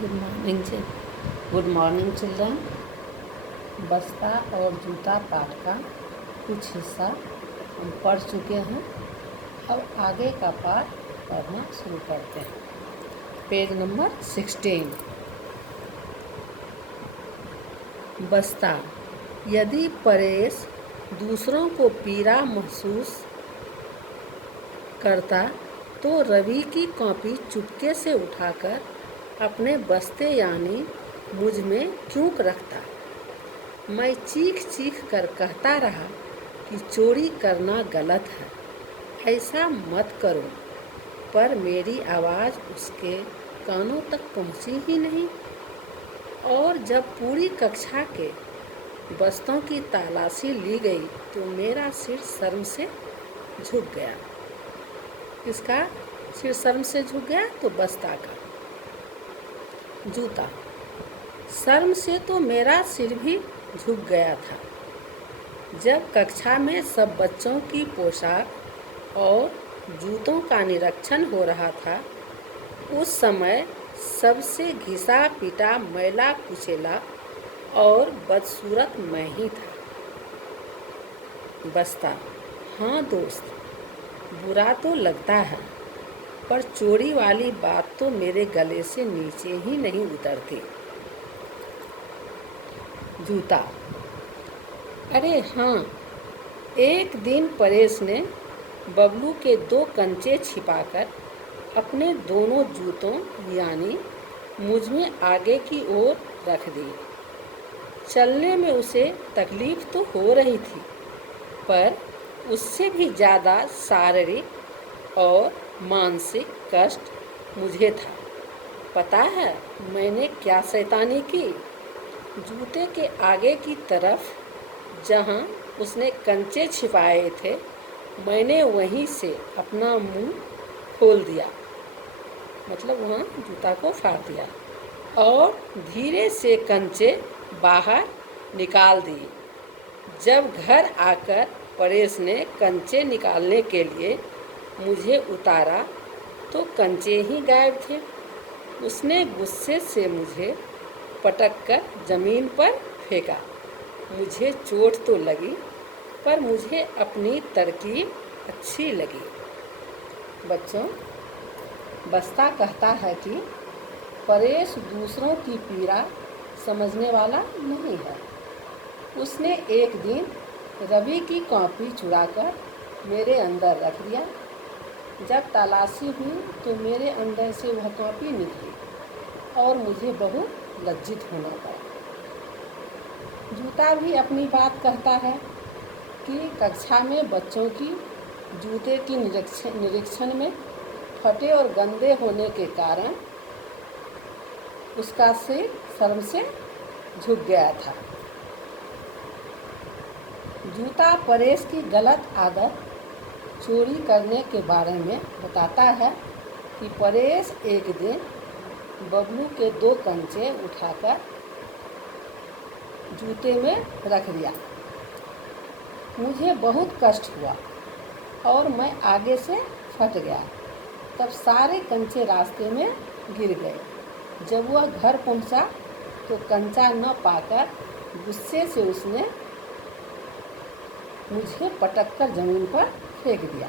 Good morning children. बस्ता और जूता पाठ का कुछ हिस्सा हम पढ़ चुके हैं। अब आगे का पाठ पढ़ना शुरू करते हैं। Page number 16। बस्ता। यदि परेश दूसरों को पीड़ा महसूस करता तो रवि की कॉपी चुपके से उठाकर अपने बस्ते यानी मुझ में क्यों रखता। मैं चीख चीख कर कहता रहा कि चोरी करना गलत है, ऐसा मत करो, पर मेरी आवाज़ उसके कानों तक पहुंची ही नहीं। और जब पूरी कक्षा के बस्तों की तलाशी ली गई तो मेरा सिर शर्म से झुक गया। किसका सिर शर्म से झुक गया? तो बस्ता का। जूता। शर्म से तो मेरा सिर भी झुक गया था। जब कक्षा में सब बच्चों की पोशाक और जूतों का निरीक्षण हो रहा था, उस समय सबसे घिसा पिटा, मैला कुचेला और बदसूरत मैं ही था। बस्ता। हाँ दोस्त, बुरा तो लगता है, पर चोरी वाली बात तो मेरे गले से नीचे ही नहीं उतरती। जूता। अरे हाँ, एक दिन परेश ने बबलू के 2 कंचे छिपाकर अपने दोनों जूतों यानी मुझ में आगे की ओर रख दिए। चलने में उसे तकलीफ तो हो रही थी, पर उससे भी ज़्यादा शारीरिक और मानसिक कष्ट मुझे था। पता है मैंने क्या शैतानी की? जूते के आगे की तरफ जहाँ उसने कंचे छिपाए थे, मैंने वहीं से अपना मुंह खोल दिया, मतलब वहाँ जूता को फाड़ दिया और धीरे से कंचे बाहर निकाल दिए। जब घर आकर परेश ने कंचे निकालने के लिए मुझे उतारा तो कंचे ही गायब थे। उसने गुस्से से मुझे पटक कर ज़मीन पर फेंका। मुझे चोट तो लगी, पर मुझे अपनी तरकीब अच्छी लगी। बच्चों, बस्ता कहता है कि परेश दूसरों की पीड़ा समझने वाला नहीं है। उसने एक दिन रवि की कॉपी चुराकर मेरे अंदर रख दिया। जब तलाशी हुई तो मेरे अंदर से वह कॉपी निकली और मुझे बहुत लज्जित होना पड़ा। जूता भी अपनी बात कहता है कि कक्षा में बच्चों की जूते की निरीक्षण में फटे और गंदे होने के कारण उसका सिर शर्म से झुक गया था। जूता परेश की गलत आदत चोरी करने के बारे में बताता है कि परेश एक दिन बबलू के 2 कंचे उठाकर जूते में रख दिया। मुझे बहुत कष्ट हुआ और मैं आगे से फट गया। तब सारे कंचे रास्ते में गिर गए। जब वह घर पहुंचा तो कंचा न पाकर गुस्से से उसने मुझे पटककर ज़मीन पर फेंक दिया।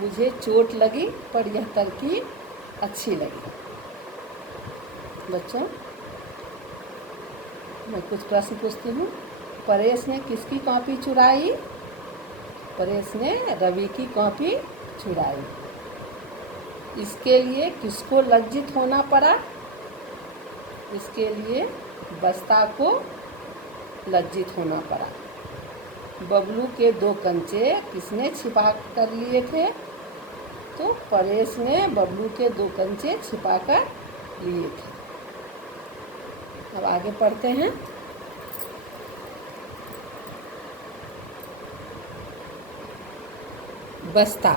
मुझे चोट लगी, पर यह तरकीब अच्छी लगी। बच्चों, मैं कुछ प्रश्न पूछती हूँ। परेश ने किसकी कॉपी चुराई? परेश ने रवि की कॉपी चुराई। इसके लिए किसको लज्जित होना पड़ा? इसके लिए बस्ता को लज्जित होना पड़ा। बबलू के 2 कंचे किसने छिपा कर लिए थे? तो परेश ने बबलू के 2 कंचे छिपा कर लिए थे। अब आगे पढ़ते हैं। बस्ता।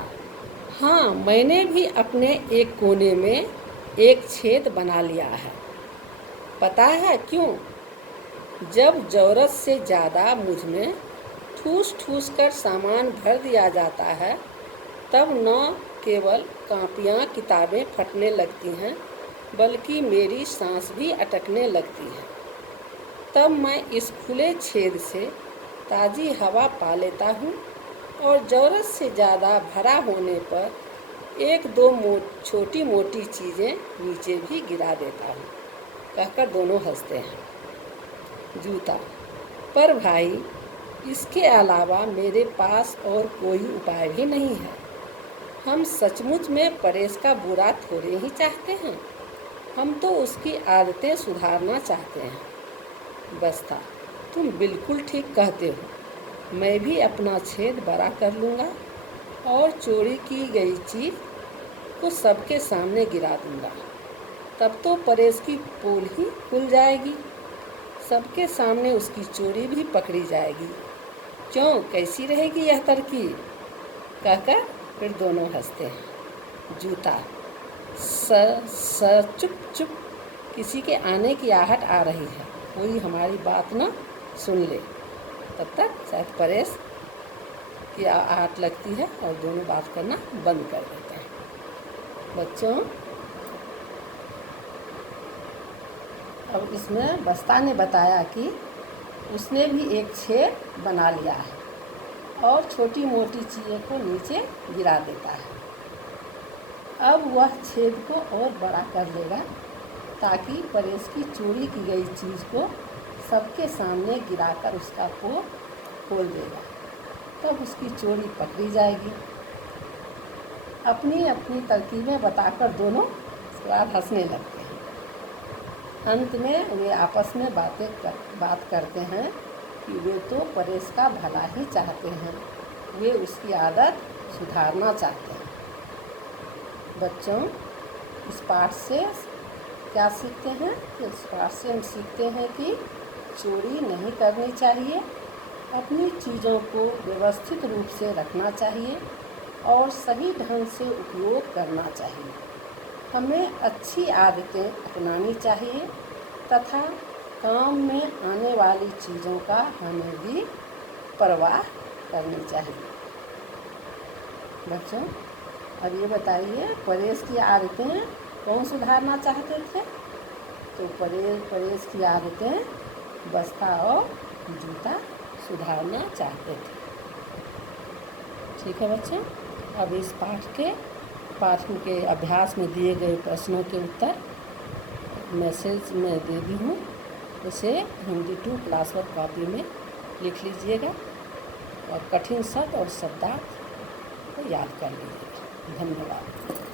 हाँ, मैंने भी अपने एक कोने में एक छेद बना लिया है। पता है क्यों? जब ज़रूरत से ज़्यादा मुझ में ठूस ठूस कर सामान भर दिया जाता है, तब न केवल कॉपियाँ किताबें फटने लगती हैं, बल्कि मेरी सांस भी अटकने लगती है। तब मैं इस खुले छेद से ताज़ी हवा पा लेता हूँ और ज़रूरत से ज़्यादा भरा होने पर एक दो छोटी मोटी चीज़ें नीचे भी गिरा देता हूँ, कहकर दोनों हंसते हैं। जूता: पर भाई, इसके अलावा मेरे पास और कोई उपाय भी नहीं है। हम सचमुच में परेश का बुरा थोड़े ही चाहते हैं, हम तो उसकी आदतें सुधारना चाहते हैं। बस्ता: तुम बिल्कुल ठीक कहते हो। मैं भी अपना छेद बड़ा कर लूँगा और चोरी की गई चीज़ को सबके सामने गिरा दूँगा। तब तो परेश की पोल ही खुल जाएगी, सबके सामने उसकी चोरी भी पकड़ी जाएगी। क्यों, कैसी रहेगी यह तरकीब, कहकर फिर दोनों हंसते हैं। जूता: सर चुप चुप, किसी के आने की आहट आ रही है, कोई हमारी बात ना सुन ले। तब तक शायद परेश की आहट लगती है और दोनों बात करना बंद कर देते हैं। बच्चों, अब इसमें बस्ता ने बताया कि उसने भी एक छेद बना लिया है और छोटी मोटी चीज़ों को नीचे गिरा देता है। अब वह छेद को और बड़ा कर लेगा ताकि परेश की चोरी की गई चीज़ को सबके सामने गिराकर उसका पोल खोल देगा। तब उसकी चोरी पकड़ी जाएगी। अपनी अपनी तरकीबें बताकर दोनों उसके बाद हंसने लगते हैं। अंत में वे आपस में बात करते हैं कि वे तो परेश का भला ही चाहते हैं, वे उसकी आदत सुधारना चाहते हैं। बच्चों, इस पाठ से क्या सीखते हैं? इस पाठ से हम सीखते हैं कि चोरी नहीं करनी चाहिए, अपनी चीज़ों को व्यवस्थित रूप से रखना चाहिए और सही ढंग से उपयोग करना चाहिए। हमें अच्छी आदतें अपनानी चाहिए तथा काम में आने वाली चीज़ों का हमें भी परवाह करनी चाहिए। बच्चों, अब ये बताइए, परेश की आदतें कौन सुधारना चाहते थे? तो परेश की आदतें बस्ता और जूता सुधारना चाहते थे। ठीक है बच्चों, अब इस पाठ के अभ्यास में दिए गए प्रश्नों के उत्तर मैसेज में दे दी हूँ, उसे हिंदी 2 क्लास वर्क कॉपी में लिख लीजिएगा और कठिन शब्द और शब्दार्थ को याद कर लीजिएगा। धन्यवाद।